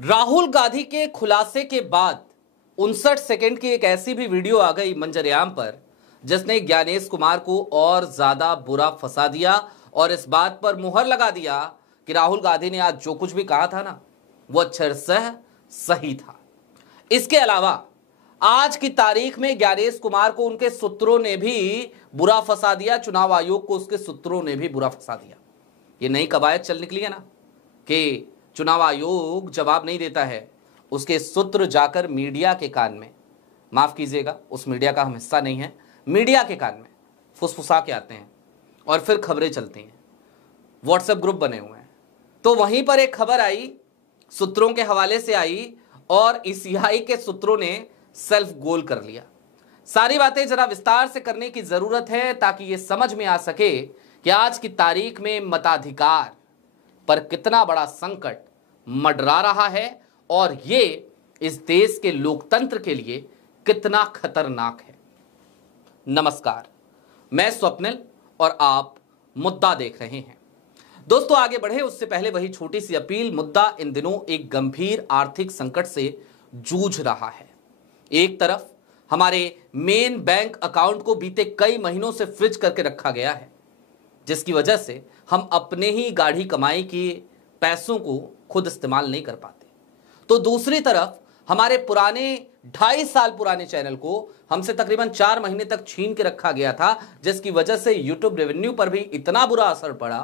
राहुल गांधी के खुलासे के बाद 59 सेकंड की एक ऐसी भी वीडियो आ गई मंजरेआम पर जिसने ज्ञानेश कुमार को और ज्यादा बुरा फंसा दिया और इस बात पर मुहर लगा दिया कि राहुल गांधी ने आज जो कुछ भी कहा था ना वो अक्षरशः सही था। इसके अलावा आज की तारीख में ज्ञानेश कुमार को उनके सूत्रों ने भी बुरा फंसा दिया, चुनाव आयोग को उसके सूत्रों ने भी बुरा फंसा दिया। ये नई कवायद चल निकली है ना कि चुनाव आयोग जवाब नहीं देता है, उसके सूत्र जाकर मीडिया के कान में, माफ कीजिएगा उस मीडिया का हम हिस्सा नहीं है, मीडिया के कान में फुसफुसा के आते हैं और फिर खबरें चलती हैं। व्हाट्सएप ग्रुप बने हुए हैं, तो वहीं पर एक खबर आई, सूत्रों के हवाले से आई और ईसीआई के सूत्रों ने सेल्फ गोल कर लिया। सारी बातें जरा विस्तार से करने की जरूरत है ताकि यह समझ में आ सके कि आज की तारीख में मताधिकार पर कितना बड़ा संकट मंडरा रहा है और ये इस देश के लोकतंत्र के लिए कितना खतरनाक है। नमस्कार, मैं स्वप्निल और आप मुद्दा देख रहे हैं। दोस्तों, आगे बढ़े उससे पहले वही छोटी सी अपील। मुद्दा इन दिनों एक गंभीर आर्थिक संकट से जूझ रहा है। एक तरफ हमारे मेन बैंक अकाउंट को बीते कई महीनों से फ्रीज करके रखा गया है, जिसकी वजह से हम अपने ही गाढ़ी कमाई के पैसों को खुद इस्तेमाल नहीं कर पाते। तो दूसरी तरफ हमारे पुराने 2.5 साल पुराने चैनल को हमसे तकरीबन 4 महीने तक छीन के रखा गया था, जिसकी वजह से यूट्यूब रेवेन्यू पर भी इतना बुरा असर पड़ा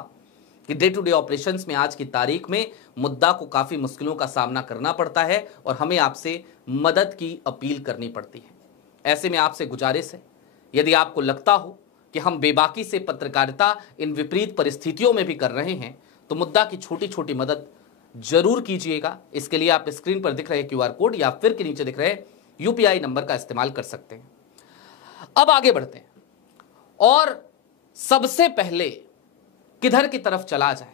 कि डे टू डे ऑपरेशंस में आज की तारीख में मुद्दा को काफी मुश्किलों का सामना करना पड़ता है और हमें आपसे मदद की अपील करनी पड़ती है। ऐसे में आपसे गुजारिश है, यदि आपको लगता हो कि हम बेबाकी से पत्रकारिता इन विपरीत परिस्थितियों में भी कर रहे हैं तो मुद्दा की छोटी छोटी मदद जरूर कीजिएगा। इसके लिए आप स्क्रीन पर दिख रहे क्यूआर कोड या फिर के नीचे दिख रहे यूपीआई नंबर का इस्तेमाल कर सकते हैं। अब आगे बढ़ते हैं और सबसे पहले किधर की तरफ चला जाए,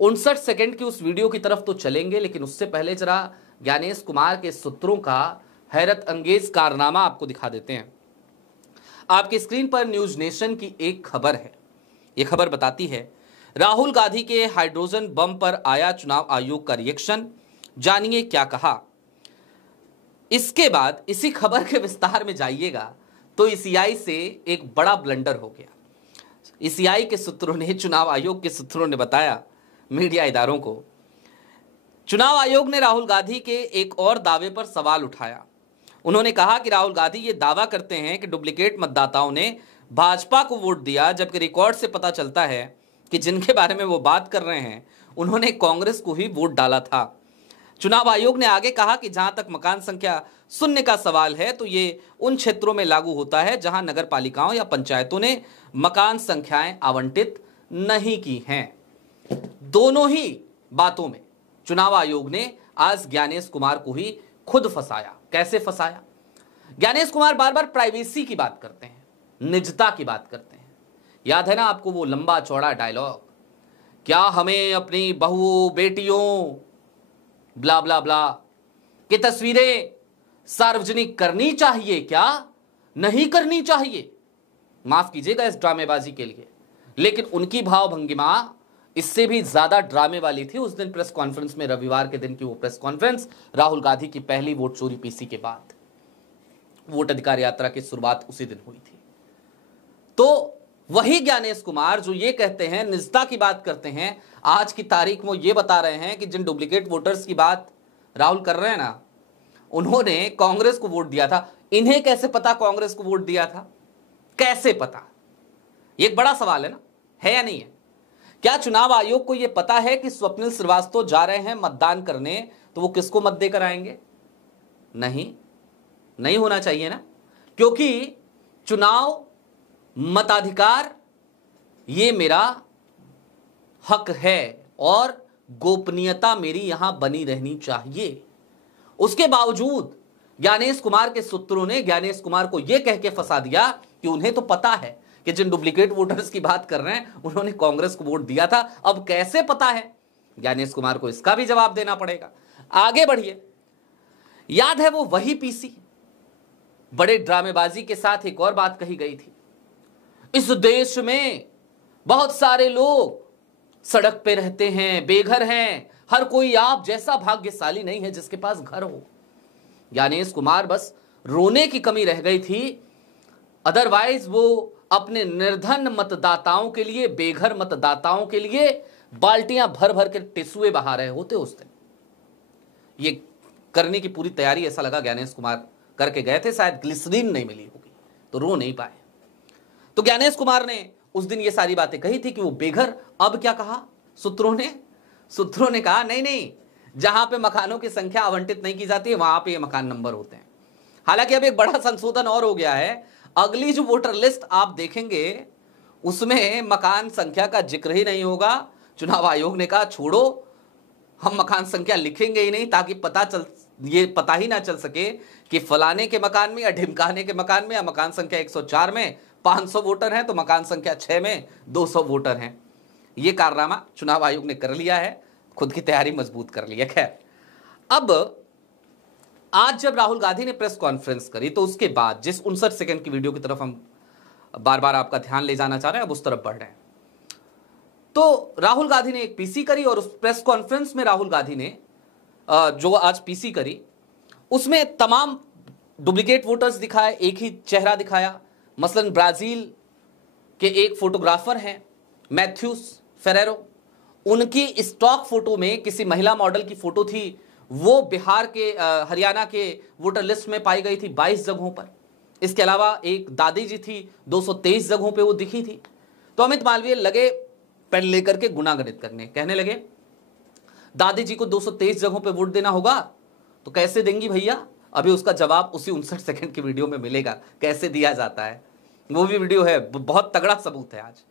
59 सेकंड की उस वीडियो की तरफ तो चलेंगे, लेकिन उससे पहले जरा ज्ञानेश कुमार के सूत्रों का हैरत अंगेज कारनामा आपको दिखा देते हैं। आपकी स्क्रीन पर न्यूज नेशन की एक खबर है। यह खबर बताती है, राहुल गांधी के हाइड्रोजन बम पर आया चुनाव आयोग का रिएक्शन, जानिए क्या कहा। इसके बाद इसी खबर के विस्तार में जाइएगा तो ईसीआई से एक बड़ा ब्लंडर हो गया। ईसीआई के सूत्रों ने, चुनाव आयोग के सूत्रों ने बताया मीडिया इदारों को, चुनाव आयोग ने राहुल गांधी के एक और दावे पर सवाल उठाया। उन्होंने कहा कि राहुल गांधी ये दावा करते हैं कि डुप्लीकेट मतदाताओं ने भाजपा को वोट दिया, जबकि रिकॉर्ड से पता चलता है कि जिनके बारे में वो बात कर रहे हैं उन्होंने कांग्रेस को ही वोट डाला था। चुनाव आयोग ने आगे कहा कि जहां तक मकान संख्या शून्य का सवाल है तो ये उन क्षेत्रों में लागू होता है जहां नगर पालिकाओं या पंचायतों ने मकान संख्याएं आवंटित नहीं की हैं। दोनों ही बातों में चुनाव आयोग ने आज ज्ञानेश कुमार को ही खुद फंसाया। कैसे फंसाया? ज्ञानेश कुमार बार बार प्राइवेसी की बात करते हैं, निजता की बात करते हैं। याद है ना आपको वो लंबा चौड़ा डायलॉग, क्या हमें अपनी बहुओं बेटियों ब्ला ब्ला ब्ला की तस्वीरें सार्वजनिक करनी चाहिए, क्या नहीं करनी चाहिए? माफ कीजिएगा इस ड्रामेबाजी के लिए, लेकिन उनकी भाव भंगिमा इससे भी ज्यादा ड्रामे वाली थी उस दिन प्रेस कॉन्फ्रेंस में। रविवार के दिन की वो प्रेस कॉन्फ्रेंस, राहुल गांधी की पहली वोट चोरी पीसी के बाद, वोट अधिकार यात्रा की शुरुआत उसी दिन हुई थी। तो वही ज्ञानेश कुमार जो ये कहते हैं, निजता की बात करते हैं, आज की तारीख में ये बता रहे हैं कि जिन डुप्लीकेट वोटर्स की बात राहुल कर रहे हैं ना, उन्होंने कांग्रेस को वोट दिया था। इन्हें कैसे पता कांग्रेस को वोट दिया था? कैसे पता? ये एक बड़ा सवाल है ना, है या नहीं है? क्या चुनाव आयोग को यह पता है कि स्वप्निल श्रीवास्तव जा रहे हैं मतदान करने, तो वो किसको मत देकर आएंगे? नहीं होना चाहिए ना, क्योंकि चुनाव मताधिकार ये मेरा हक है और गोपनीयता मेरी यहां बनी रहनी चाहिए। उसके बावजूद ज्ञानेश कुमार के सूत्रों ने ज्ञानेश कुमार को यह कह के फंसा दिया कि उन्हें तो पता है कि जिन डुप्लीकेट वोटर्स की बात कर रहे हैं उन्होंने कांग्रेस को वोट दिया था। अब कैसे पता है? ज्ञानेश कुमार को इसका भी जवाब देना पड़ेगा। आगे बढ़िए। याद है वो वही पीसी, बड़े ड्रामेबाजी के साथ एक और बात कही गई थी, इस देश में बहुत सारे लोग सड़क पे रहते हैं, बेघर हैं, हर कोई आप जैसा भाग्यशाली नहीं है जिसके पास घर हो। ज्ञानेश कुमार बस रोने की कमी रह गई थी, अदरवाइज वो अपने निर्धन मतदाताओं के लिए, बेघर मतदाताओं के लिए बाल्टियां भर भर के टिश्यूए बहा रहे होते उस दिन। ये करने की पूरी तैयारी, ऐसा लगा ज्ञानेश कुमार करके गए थे, शायद ग्लिसरीन नहीं मिली होगी तो रो नहीं पाए। तो ज्ञानेश कुमार ने उस दिन ये सारी बातें कही थी कि वो बेघर। अब क्या कहा सूत्रों ने कहा नहीं नहीं, जहां पे मकानों की संख्या आवंटित नहीं की जाती है वहां पे ये मकान नंबर होते हैं। हालांकि अब एक बड़ा संशोधन और हो गया है, अगली जो वोटर लिस्ट आप देखेंगे उसमें मकान संख्या का जिक्र ही नहीं होगा। चुनाव आयोग ने कहा छोड़ो, हम मकान संख्या लिखेंगे ही नहीं, ताकि पता ही ना चल सके कि फलाने के मकान में या ढिमकाने के मकान में या मकान संख्या 104 में 500 वोटर हैं तो मकान संख्या 6 में 200 वोटर हैं। यह कारनामा चुनाव आयोग ने कर लिया है, खुद की तैयारी मजबूत कर ली है। खैर, अब आज जब राहुल गांधी ने प्रेस कॉन्फ्रेंस करी तो उसके बाद जिस 59 सेकंड की वीडियो की तरफ हम बार बार आपका ध्यान ले जाना चाह रहे हैं, अब उस तरफ बढ़ रहे हैं। तो राहुल गांधी ने एक पीसी करी और उस प्रेस कॉन्फ्रेंस में राहुल गांधी ने जो आज पीसी करी उसमें तमाम डुप्लीकेट वोटर्स दिखाए, एक ही चेहरा दिखाया। मसलन ब्राजील के एक फोटोग्राफर हैं मैथ्यूस फेरेरो, उनकी स्टॉक फोटो में किसी महिला मॉडल की फोटो थी, वो बिहार के हरियाणा के वोटर लिस्ट में पाई गई थी 22 जगहों पर। इसके अलावा एक दादी जी थी, 223 जगहों पे वो दिखी थी। तो अमित मालवीय लगे पेन लेकर के गुनागणित करने, कहने लगे दादी जी को 223 जगहों पे वोट देना होगा तो कैसे देंगी भैया। अभी उसका जवाब उसी 59 सेकंड की वीडियो में मिलेगा, कैसे दिया जाता है, वो भी वीडियो है, बहुत तगड़ा सबूत है आज।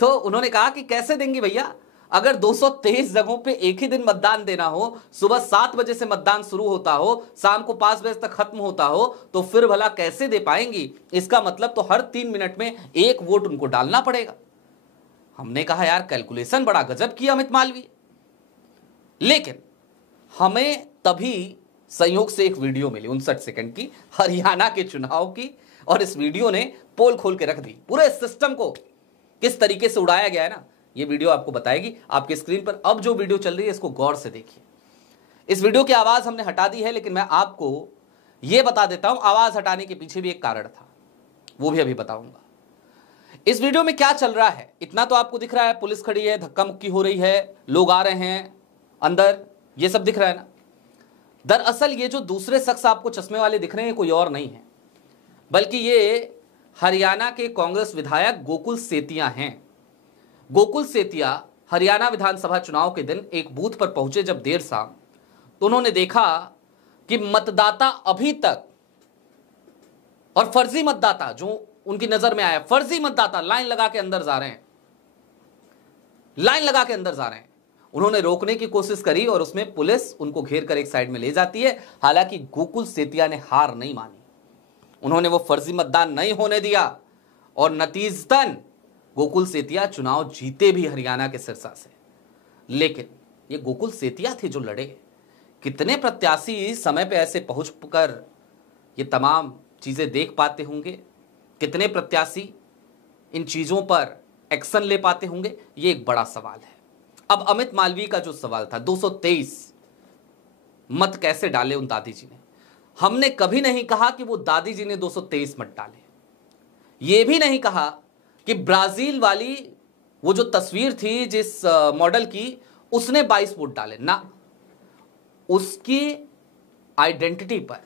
तो उन्होंने कहा कि कैसे देंगी भैया, अगर 223 जगहों पे एक ही दिन मतदान देना हो, सुबह 7 बजे से मतदान शुरू होता हो, शाम को 5 बजे तक खत्म होता हो, तो फिर भला कैसे दे पाएंगी। इसका मतलब तो हर 3 मिनट में एक वोट उनको डालना पड़ेगा। हमने कहा यार कैलकुलेशन बड़ा गजब किया अमित मालवीय। लेकिन हमें तभी संयोग से एक वीडियो मिली 59 सेकंड की हरियाणा के चुनाव की, और इस वीडियो ने पोल खोल के रख दी, पूरे सिस्टम को किस तरीके से उड़ाया गया है ना, ये वीडियो आपको बताएगी। आपके स्क्रीन पर अब जो वीडियो चल रही है इसको गौर से देखिए। इस वीडियो की आवाज हमने हटा दी है, लेकिन मैं आपको यह बता देता हूं आवाज हटाने के पीछे भी एक कारण था, वो भी अभी बताऊंगा। इस वीडियो में क्या चल रहा है इतना तो आपको दिख रहा है, पुलिस खड़ी है, धक्का मुक्की हो रही है, लोग आ रहे हैं अंदर, ये सब दिख रहा है ना। दरअसल ये जो दूसरे शख्स आपको चश्मे वाले दिख रहे हैं कोई और नहीं है, बल्कि ये हरियाणा के कांग्रेस विधायक गोकुल सेतिया हैं। गोकुल सेतिया हरियाणा विधानसभा चुनाव के दिन एक बूथ पर पहुंचे जब देर शाम, तो उन्होंने देखा कि मतदाता अभी तक, और फर्जी मतदाता जो उनकी नजर में आया, फर्जी मतदाता लाइन लगा के अंदर जा रहे हैं, लाइन लगा के अंदर जा रहे हैं। उन्होंने रोकने की कोशिश करी और उसमें पुलिस उनको घेर कर एक साइड में ले जाती है। हालांकि गोकुल सेतिया ने हार नहीं मानी, उन्होंने वो फर्जी मतदान नहीं होने दिया और नतीजतन गोकुल सेतिया चुनाव जीते भी हरियाणा के सिरसा से। लेकिन ये गोकुल सेतिया थे जो लड़े। कितने प्रत्याशी समय पे ऐसे पहुंच कर ये तमाम चीजें देख पाते होंगे, कितने प्रत्याशी इन चीजों पर एक्शन ले पाते होंगे, ये एक बड़ा सवाल है। अब अमित मालवीय का जो सवाल था 223 मत कैसे डाले उन दादी जी ने, हमने कभी नहीं कहा कि वो दादी जी ने 223 मत डाले, ये भी नहीं कहा कि ब्राजील वाली वो जो तस्वीर थी जिस मॉडल की, उसने 22 वोट डाले ना। उसकी आइडेंटिटी पर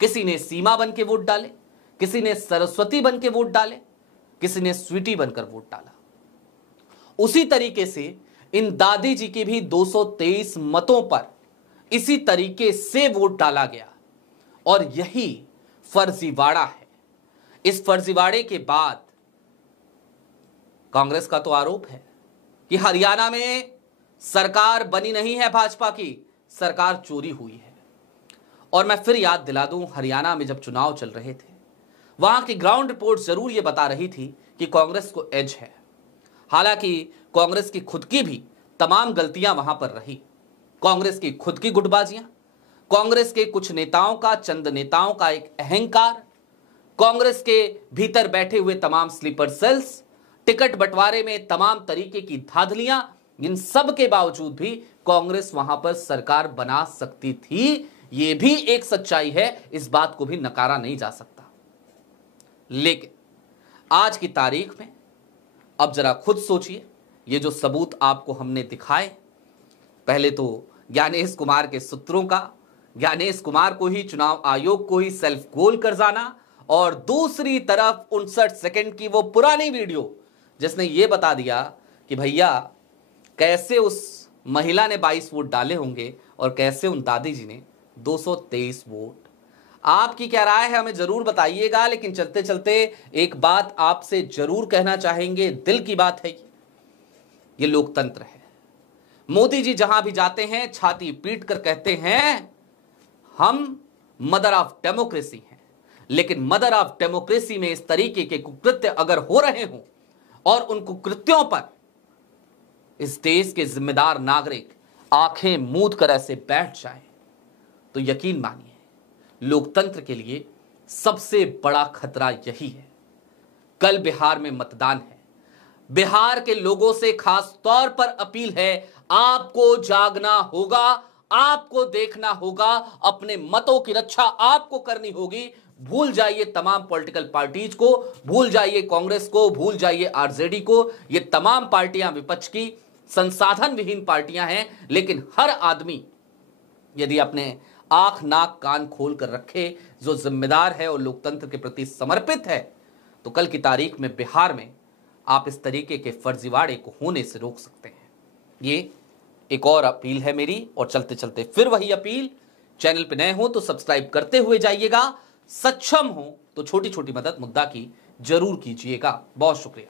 किसी ने सीमा बन के वोट डाले, किसी ने सरस्वती बन के वोट डाले, किसी ने स्वीटी बनकर वोट डाला। उसी तरीके से इन दादी जी के भी 223 मतों पर इसी तरीके से वोट डाला गया, और यही फर्जीवाड़ा है। इस फर्जीवाड़े के बाद कांग्रेस का तो आरोप है कि हरियाणा में सरकार बनी नहीं है भाजपा की, सरकार चोरी हुई है। और मैं फिर याद दिला दूं, हरियाणा में जब चुनाव चल रहे थे वहां की ग्राउंड रिपोर्ट जरूर यह बता रही थी कि कांग्रेस को एज है। हालांकि कांग्रेस की खुद की भी तमाम गलतियां वहां पर रही, कांग्रेस की खुद की गुटबाजियां, कांग्रेस के कुछ नेताओं का, चंद नेताओं का एक अहंकार, कांग्रेस के भीतर बैठे हुए तमाम स्लीपर सेल्स, टिकट बंटवारे में तमाम तरीके की धांधलियां, इन सब के बावजूद भी कांग्रेस वहां पर सरकार बना सकती थी। यह भी एक सच्चाई है, इस बात को भी नकारा नहीं जा सकता। लेकिन आज की तारीख में अब जरा खुद सोचिए, ये जो सबूत आपको हमने दिखाए, पहले तो ज्ञानेश कुमार के सूत्रों का, ज्ञानेश कुमार को ही, चुनाव आयोग को ही सेल्फ गोल कर जाना, और दूसरी तरफ 59 सेकंड की वो पुरानी वीडियो जिसने ये बता दिया कि भैया कैसे उस महिला ने 22 वोट डाले होंगे और कैसे उन दादी जी ने 223 वोट। आपकी क्या राय है हमें जरूर बताइएगा। लेकिन चलते चलते एक बात आपसे जरूर कहना चाहेंगे, दिल की बात है, ये लोकतंत्र है। मोदी जी जहां भी जाते हैं छाती पीट कर कहते हैं हम मदर ऑफ डेमोक्रेसी हैं। लेकिन मदर ऑफ डेमोक्रेसी में इस तरीके के कुकृत्य अगर हो रहे हों और उन कुकृत्यों पर इस देश के जिम्मेदार नागरिक आंखें मूंद कर ऐसे बैठ जाएं, तो यकीन मानिए लोकतंत्र के लिए सबसे बड़ा खतरा यही है। कल बिहार में मतदान है। बिहार के लोगों से खास तौर पर अपील है, आपको जागना होगा, आपको देखना होगा, अपने मतों की रक्षा आपको करनी होगी। भूल जाइए तमाम पॉलिटिकल पार्टीज को, भूल जाइए कांग्रेस को, भूल जाइए आरजेडी को। ये तमाम पार्टियां विपक्ष की संसाधन विहीन पार्टियां हैं। लेकिन हर आदमी यदि अपने आंख नाक कान खोल कर रखे, जो जिम्मेदार है और लोकतंत्र के प्रति समर्पित है, तो कल की तारीख में बिहार में आप इस तरीके के फर्जीवाड़े को होने से रोक सकते हैं। ये एक और अपील है मेरी। और चलते चलते फिर वही अपील, चैनल पे नए हो तो सब्सक्राइब करते हुए जाइएगा, सक्षम हो तो छोटी छोटी मदद मुद्दा की जरूर कीजिएगा। बहुत शुक्रिया।